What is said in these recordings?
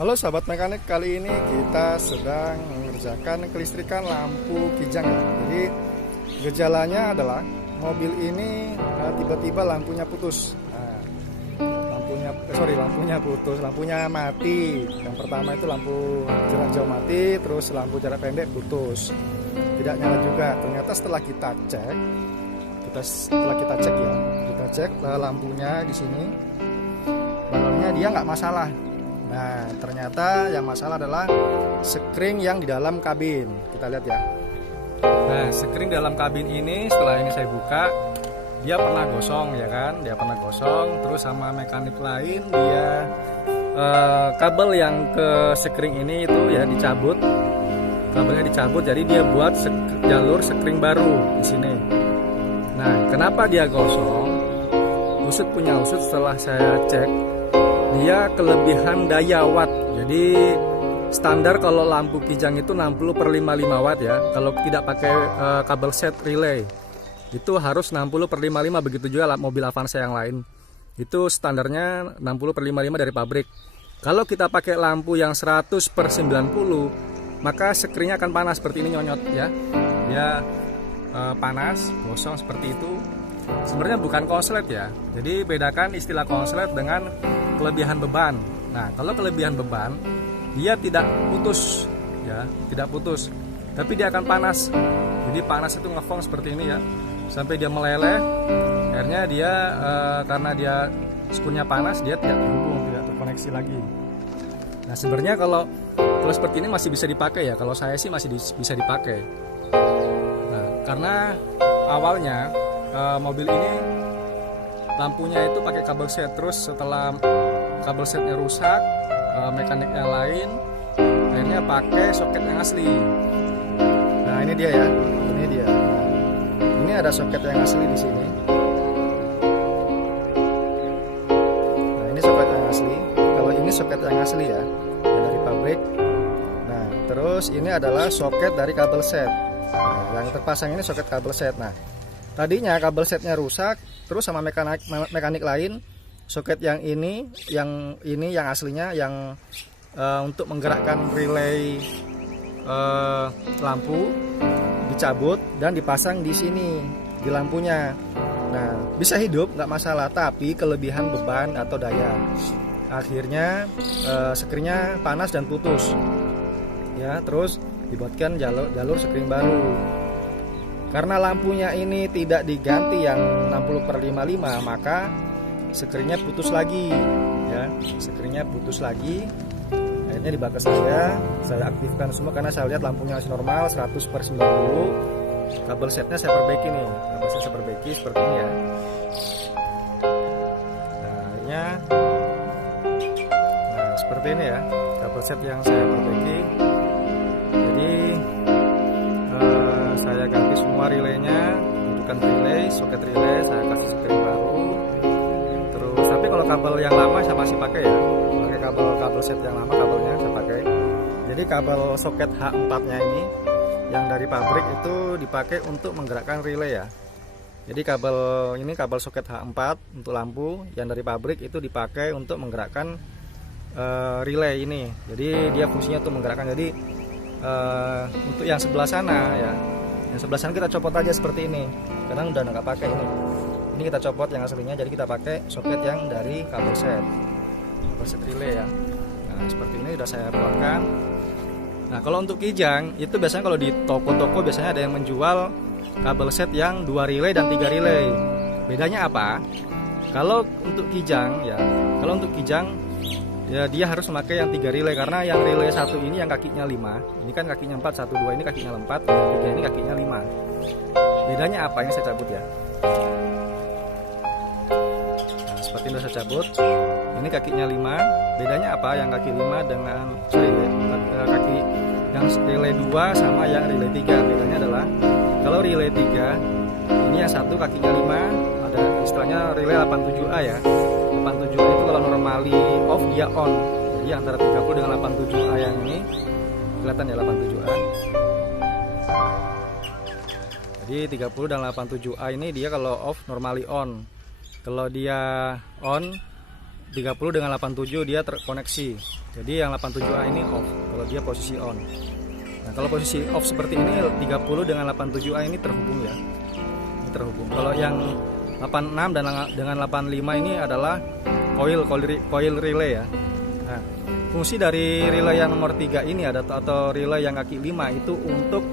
Halo sahabat mekanik, kali ini kita sedang mengerjakan kelistrikan lampu kijang ya. Jadi gejalanya adalah mobil ini tiba-tiba lampunya putus. Lampunya mati. Yang pertama itu lampu jarak jauh mati, terus lampu jarak pendek putus. Tidak nyala juga. Ternyata setelah kita cek lampunya di sini, balonnya dia nggak masalah. Nah, ternyata yang masalah adalah sekring yang di dalam kabin. Kita lihat ya. Nah, sekring dalam kabin ini setelah ini saya buka, dia pernah gosong ya kan? Dia pernah gosong. Terus sama mekanik lain dia kabel yang ke sekring ini itu ya dicabut. Kabelnya dicabut, jadi dia buat jalur sekring baru di sini. Nah, kenapa dia gosong? Usut punya usut setelah saya cek, dia kelebihan daya watt. Jadi standar kalau lampu kijang itu 60/55 watt ya. Kalau tidak pakai kabel set relay itu harus 60/55. Begitu juga mobil Avanza yang lain, itu standarnya 60/55 dari pabrik. Kalau kita pakai lampu yang 100/90, maka sekringnya akan panas seperti ini, nyonyot ya. Dia panas, gosong seperti itu. Sebenarnya bukan konslet ya. Jadi bedakan istilah konslet dengan kelebihan beban. Nah, kalau kelebihan beban, dia tidak putus ya, tidak putus, tapi dia akan panas. Jadi panas itu ngefong seperti ini ya, sampai dia meleleh. Akhirnya dia karena dia skunnya panas, dia tidak terhubung, tidak terkoneksi lagi. Nah, sebenarnya kalau seperti ini masih bisa dipakai ya. Kalau saya sih masih bisa dipakai. Nah, karena awalnya mobil ini lampunya itu pakai kabel set, terus setelah kabel setnya rusak, mekanik yang lain akhirnya pakai soket yang asli. Nah, ini dia ya, ini dia. Ini ada soket yang asli di sini. Nah, ini soket yang asli. Kalau ini soket yang asli ya, yang dari pabrik. Nah, terus ini adalah soket dari kabel set. Nah, yang terpasang ini soket kabel set. Nah, tadinya kabel setnya rusak, terus sama mekanik lain soket yang ini yang aslinya yang untuk menggerakkan relay lampu dicabut dan dipasang di sini di lampunya. Nah, bisa hidup nggak masalah, tapi kelebihan beban atau daya. Akhirnya sekringnya panas dan putus. Ya, terus dibuatkan jalur sekring baru. Karena lampunya ini tidak diganti yang 60/55, maka sekringnya putus lagi ya, sekringnya putus lagi. Akhirnya dibakar saya aktifkan semua karena saya lihat lampunya masih normal 100/90. Kabel setnya saya perbaiki nih, kabel set saya perbaiki seperti ini ya. Nah, seperti ini ya kabel set yang saya perbaiki. Jadi saya ganti semua relaynya, hidupkan relay, soket relay, saya kasih sekring baru. Terus tapi kalau kabel yang lama saya masih pakai ya, pakai kabel set yang lama, kabelnya saya pakai. Jadi kabel soket H4 nya ini yang dari pabrik itu dipakai untuk menggerakkan relay ya. Jadi kabel soket H4 untuk lampu yang dari pabrik itu dipakai untuk menggerakkan relay ini. Jadi dia fungsinya untuk menggerakkan. Jadi untuk yang sebelah sana ya, yang sebelah sana kita copot aja seperti ini, karena udah nggak pakai ini. Ini kita copot yang aslinya, jadi kita pakai soket yang dari kabel set relay ya. Nah, seperti ini udah saya buatkan. Nah, kalau untuk kijang itu biasanya kalau di toko-toko biasanya ada yang menjual kabel set yang 2 relay dan 3 relay. Bedanya apa? Kalau untuk kijang ya, ya dia harus memakai yang 3 relay, karena yang relay 1 ini yang kakinya 5, ini kan kakinya 4, 1, 2 ini kakinya 4, 3 ini kakinya 5. Bedanya apa? Ini saya cabut ya. Nah, seperti ini saya cabut. Ini kakinya 5. Bedanya apa? Yang kaki 5 dengan kaki yang relay 2 sama yang relay 3. Bedanya adalah kalau relay 3 ini yang satu kakinya 5, ada istilahnya relay 87A ya. 87A itu kalau normally off dia on. Jadi antara 30 dengan 87A yang ini kelihatan ya, 87A. Jadi 30 dan 87A ini dia kalau off normally on. Kalau dia on 30 dengan 87 dia terkoneksi. Jadi yang 87A ini off kalau dia posisi on. Nah, kalau posisi off seperti ini 30 dengan 87A ini terhubung ya. Ini terhubung. Kalau yang 86 dan dengan 85 ini adalah coil relay ya. Nah, fungsi dari relay yang nomor 3 ini atau relay yang kaki 5 itu untuk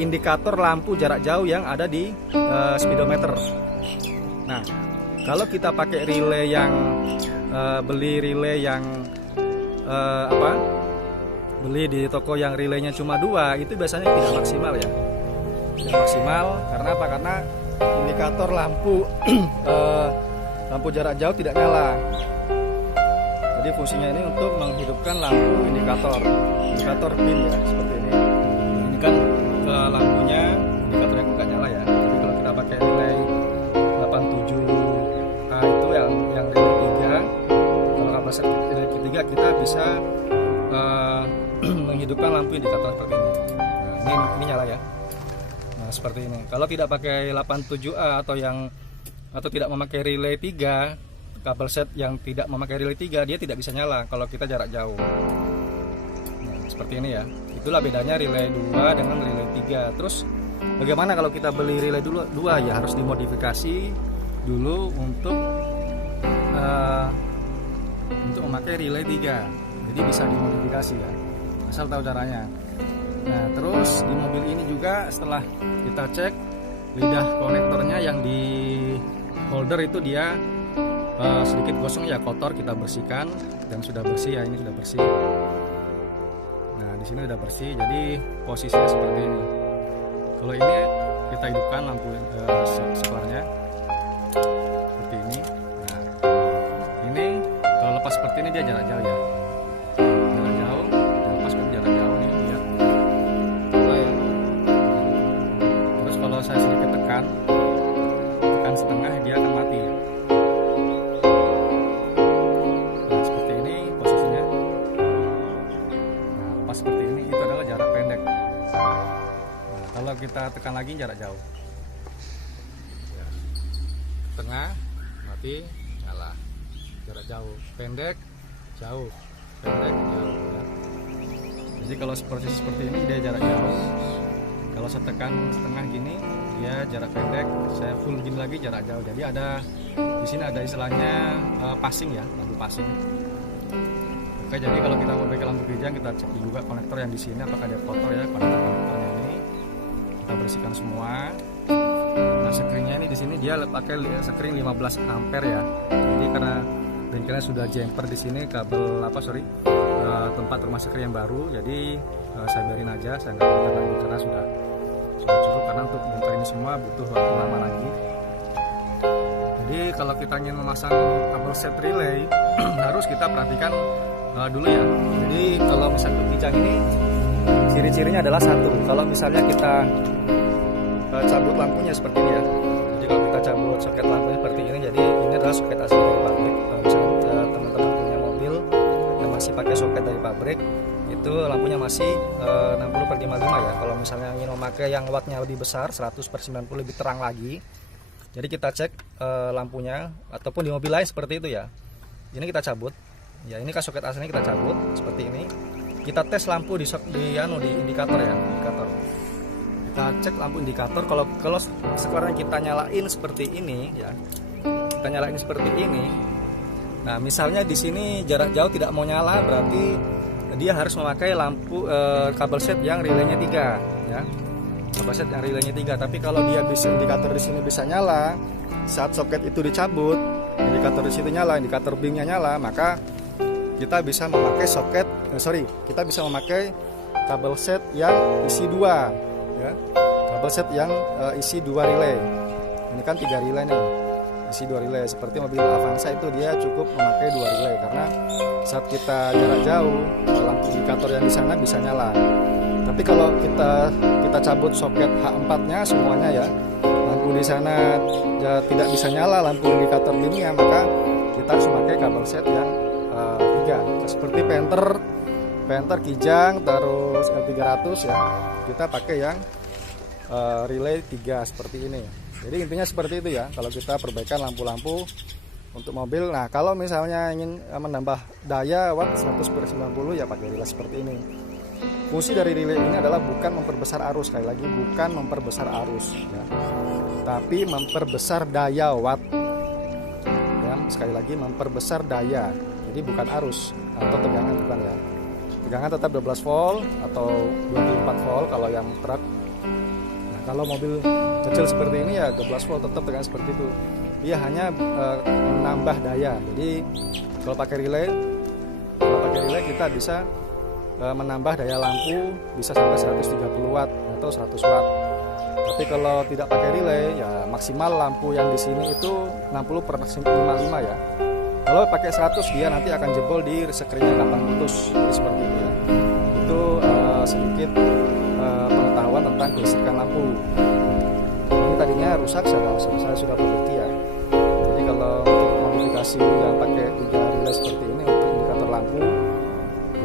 indikator lampu jarak jauh yang ada di speedometer. Nah, kalau kita pakai relay yang beli relay yang beli di toko yang relaynya cuma 2, itu biasanya tidak maksimal ya. Tidak maksimal karena apa? Karena indikator lampu lampu jarak jauh tidak nyala. Jadi fungsinya ini untuk menghidupkan lampu indikator pin ya, seperti ini. Ini kan lampunya indikator yang nggak nyala ya. Jadi kalau kita pakai relay 87A itu yang relay 3, kalau kabel set relay 3 kita bisa menghidupkan lampu indikator seperti ini. Nah, ini nyala ya. Nah, seperti ini. Kalau tidak pakai 87A atau tidak memakai relay 3, kabel set yang tidak memakai relay 3, dia tidak bisa nyala kalau kita jarak jauh. Nah, seperti ini ya. Itulah bedanya relay 2 dengan relay 3. Terus bagaimana kalau kita beli relay 2? Ya harus dimodifikasi dulu untuk memakai relay 3. Jadi bisa dimodifikasi ya, asal tahu caranya. Nah, terus di mobil ini juga setelah kita cek lidah konektornya yang di holder itu dia sedikit gosong ya, kotor, kita bersihkan dan sudah bersih ya, ini sudah bersih. Nah, di sini sudah bersih, jadi posisinya seperti ini. Kalau ini kita hidupkan lampu sekelarnya seperti ini. Nah, ini kalau lepas seperti ini dia jarak jauh ya. Saya sedikit tekan setengah, dia akan mati. Nah, seperti ini posisinya. Nah, pas seperti ini itu adalah jarak pendek. Nah, kalau kita tekan lagi jarak jauh ya. Tengah mati, nyala. Jarak jauh, pendek, jauh, pendek, jauh ya. Jadi kalau posisi seperti ini dia jarak jauh. Kalau saya tekan setengah gini, dia jarak pendek. Saya full gini lagi jarak jauh. Jadi di sini ada istilahnya passing ya, lampu passing. Oke, jadi kalau kita mau pakai lampu kijang, kita cek juga konektor yang di sini apakah ada kotor ya, konektornya ini. Kita bersihkan semua. Nah, screennya ini di sini dia pakai screen 15 ampere ya. Jadi karena bengkelnya sudah jumper di sini kabel tempat rumah screen yang baru, jadi saya biarin aja, saya nggak bongkar lagi karena sudah cukup, karena untuk bongkar ini semua butuh waktu lama lagi. Jadi kalau kita ingin memasang kabel set relay harus kita perhatikan dulu ya. Jadi kalau misalnya kijang ini ciri-cirinya adalah satu, kalau misalnya kita cabut lampunya seperti ini ya. Jadi kalau kita cabut soket lampunya seperti ini, jadi ini adalah soket asli dari pabrik. Kalau misalnya teman-teman punya mobil yang masih pakai soket dari pabrik, itu lampunya masih 60/55 ya. Kalau misalnya ingin memakai yang wattnya lebih besar 100/90 lebih terang lagi, jadi kita cek lampunya, ataupun di mobil lain seperti itu ya. Ini kita cabut ya, ini kan soket aslinya kita cabut seperti ini. Kita tes lampu di indikator ya, indikator. Kita cek lampu indikator. Kalau sekarang kita nyalain seperti ini ya, kita nyalain seperti ini. Nah, misalnya di sini jarak jauh tidak mau nyala, berarti dia harus memakai lampu kabel set yang relaynya 3 ya. Kabel set yang relaynya 3. Tapi kalau dia bisa, indikator di sini bisa nyala, saat soket itu dicabut, indikator di situ nyala, indikator bingnya nyala, maka kita bisa memakai kita bisa memakai kabel set yang isi 2 ya. Kabel set yang isi 2 relay. Ini kan 3 relay nih. Isi 2 relay, seperti mobil Avanza itu dia cukup memakai 2 relay karena saat kita jarak jauh lampu indikator yang di sana bisa nyala. Tapi kalau kita cabut soket H4-nya semuanya ya, lampu di sana tidak bisa nyala, lampu indikator bingnya, maka kita harus memakai kabel set yang 3 seperti Panther kijang, terus L300 ya, kita pakai yang relay 3 seperti ini. Jadi intinya seperti itu ya, kalau kita perbaikan lampu-lampu untuk mobil. Nah, kalau misalnya ingin menambah daya watt 100/90 ya pakai relay seperti ini. Fungsi dari relay ini adalah bukan memperbesar arus, sekali lagi bukan memperbesar arus ya, tapi memperbesar daya watt ya, sekali lagi memperbesar daya, jadi bukan arus atau tegangan, bukan ya. Tegangan tetap 12 volt atau 24 volt kalau yang truk. Nah, kalau mobil kecil seperti ini ya 12 volt tetap tegangan seperti itu. Dia hanya menambah daya. Jadi kalau pakai relay kita bisa menambah daya lampu bisa sampai 130 watt atau 100 watt. Tapi kalau tidak pakai relay ya maksimal lampu yang di sini itu 60/55 ya. Kalau pakai 100 dia nanti akan jebol di screen-nya, gampang putus. Jadi seperti itu ya. Itu sedikit pengetahuan tentang kelistrikan lampu. Ini tadinya rusak, saya sudah perbaiki ya. Jadi kalau untuk modifikasi yang pakai 3 relay seperti ini untuk indikator lampu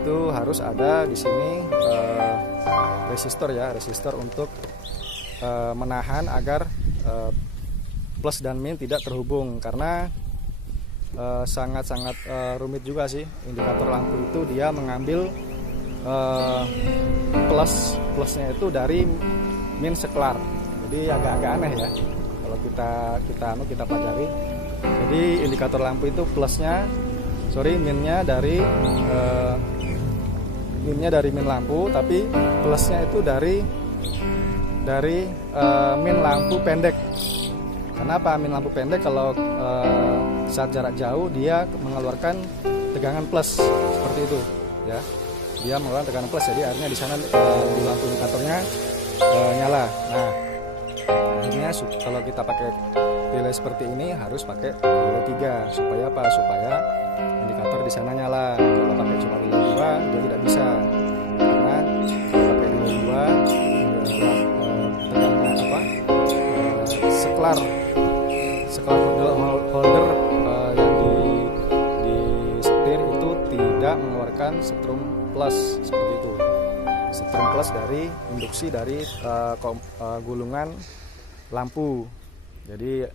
itu harus ada di sini resistor ya, resistor untuk menahan agar plus dan min tidak terhubung, karena sangat-sangat rumit juga sih indikator lampu itu. Dia mengambil plusnya itu dari min seklar, jadi agak-agak aneh ya kalau kita pelajari. Jadi indikator lampu itu minnya dari min lampu, tapi plusnya itu dari min lampu pendek. Kenapa min lampu pendek? Kalau saat jarak jauh dia mengeluarkan tegangan plus seperti itu ya, dia mengeluarkan tegangan plus, jadi akhirnya di sana di lampu indikatornya nyala. Nah, akhirnya kalau kita pakai relay seperti ini harus pakai relay 3 supaya apa? Supaya indikator di sana nyala. Kalau pakai cuma relay 2 dia tidak bisa, karena pakai relay 2 seklar holder yang di setir itu tidak mengeluarkan setrum plus seperti itu. Setrum plus dari induksi dari gulungan lampu. Jadi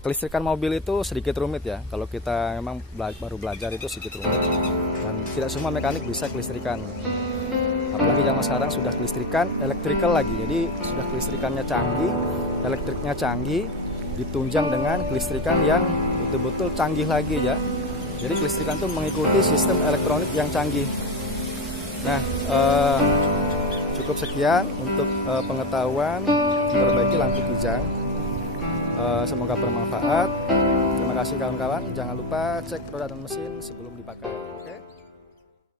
kelistrikan mobil itu sedikit rumit ya. Kalau kita memang baru belajar itu sedikit rumit, dan tidak semua mekanik bisa kelistrikan. Apalagi zaman sekarang sudah kelistrikan electrical lagi. Jadi sudah kelistrikannya canggih, elektriknya canggih, ditunjang dengan kelistrikan yang betul-betul canggih lagi ya. Jadi kelistrikan itu mengikuti sistem elektronik yang canggih. Nah, cukup sekian untuk pengetahuan memperbaiki lampu kijang. Semoga bermanfaat. Terima kasih kawan-kawan. Jangan lupa cek roda dan mesin sebelum dipakai. Oke?